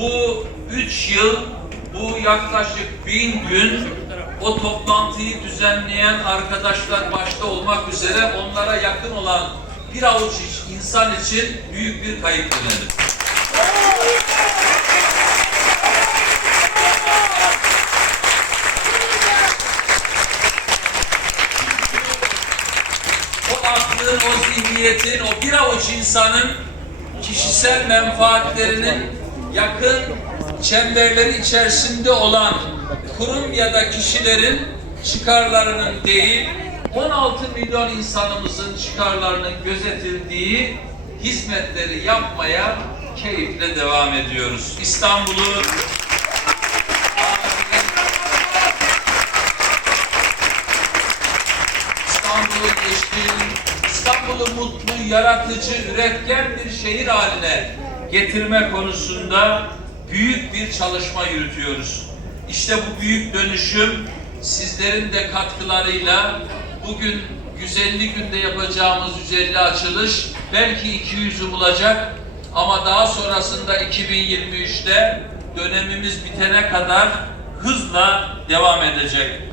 Bu üç yıl, bu yaklaşık bin gün o toplantıyı düzenleyen arkadaşlar başta olmak üzere onlara yakın olan bir avuç insan için büyük bir kayıp dönemi. o aklın, o zihniyetin, o bir avuç insanın kişisel menfaatlerinin yakın çemberleri içerisinde olan kurum ya da kişilerin çıkarlarının değil, 16 milyon insanımızın çıkarlarının gözetildiği hizmetleri yapmaya keyifle devam ediyoruz. İstanbul'u İstanbul'u geçtiğim, İstanbul'u mutlu, yaratıcı, üretken bir şehir haline getirme konusunda büyük bir çalışma yürütüyoruz. İşte bu büyük dönüşüm sizlerin de katkılarıyla bugün 150 günde yapacağımız 150 açılış belki 200'ü bulacak ama daha sonrasında 2023'te dönemimiz bitene kadar hızla devam edecek.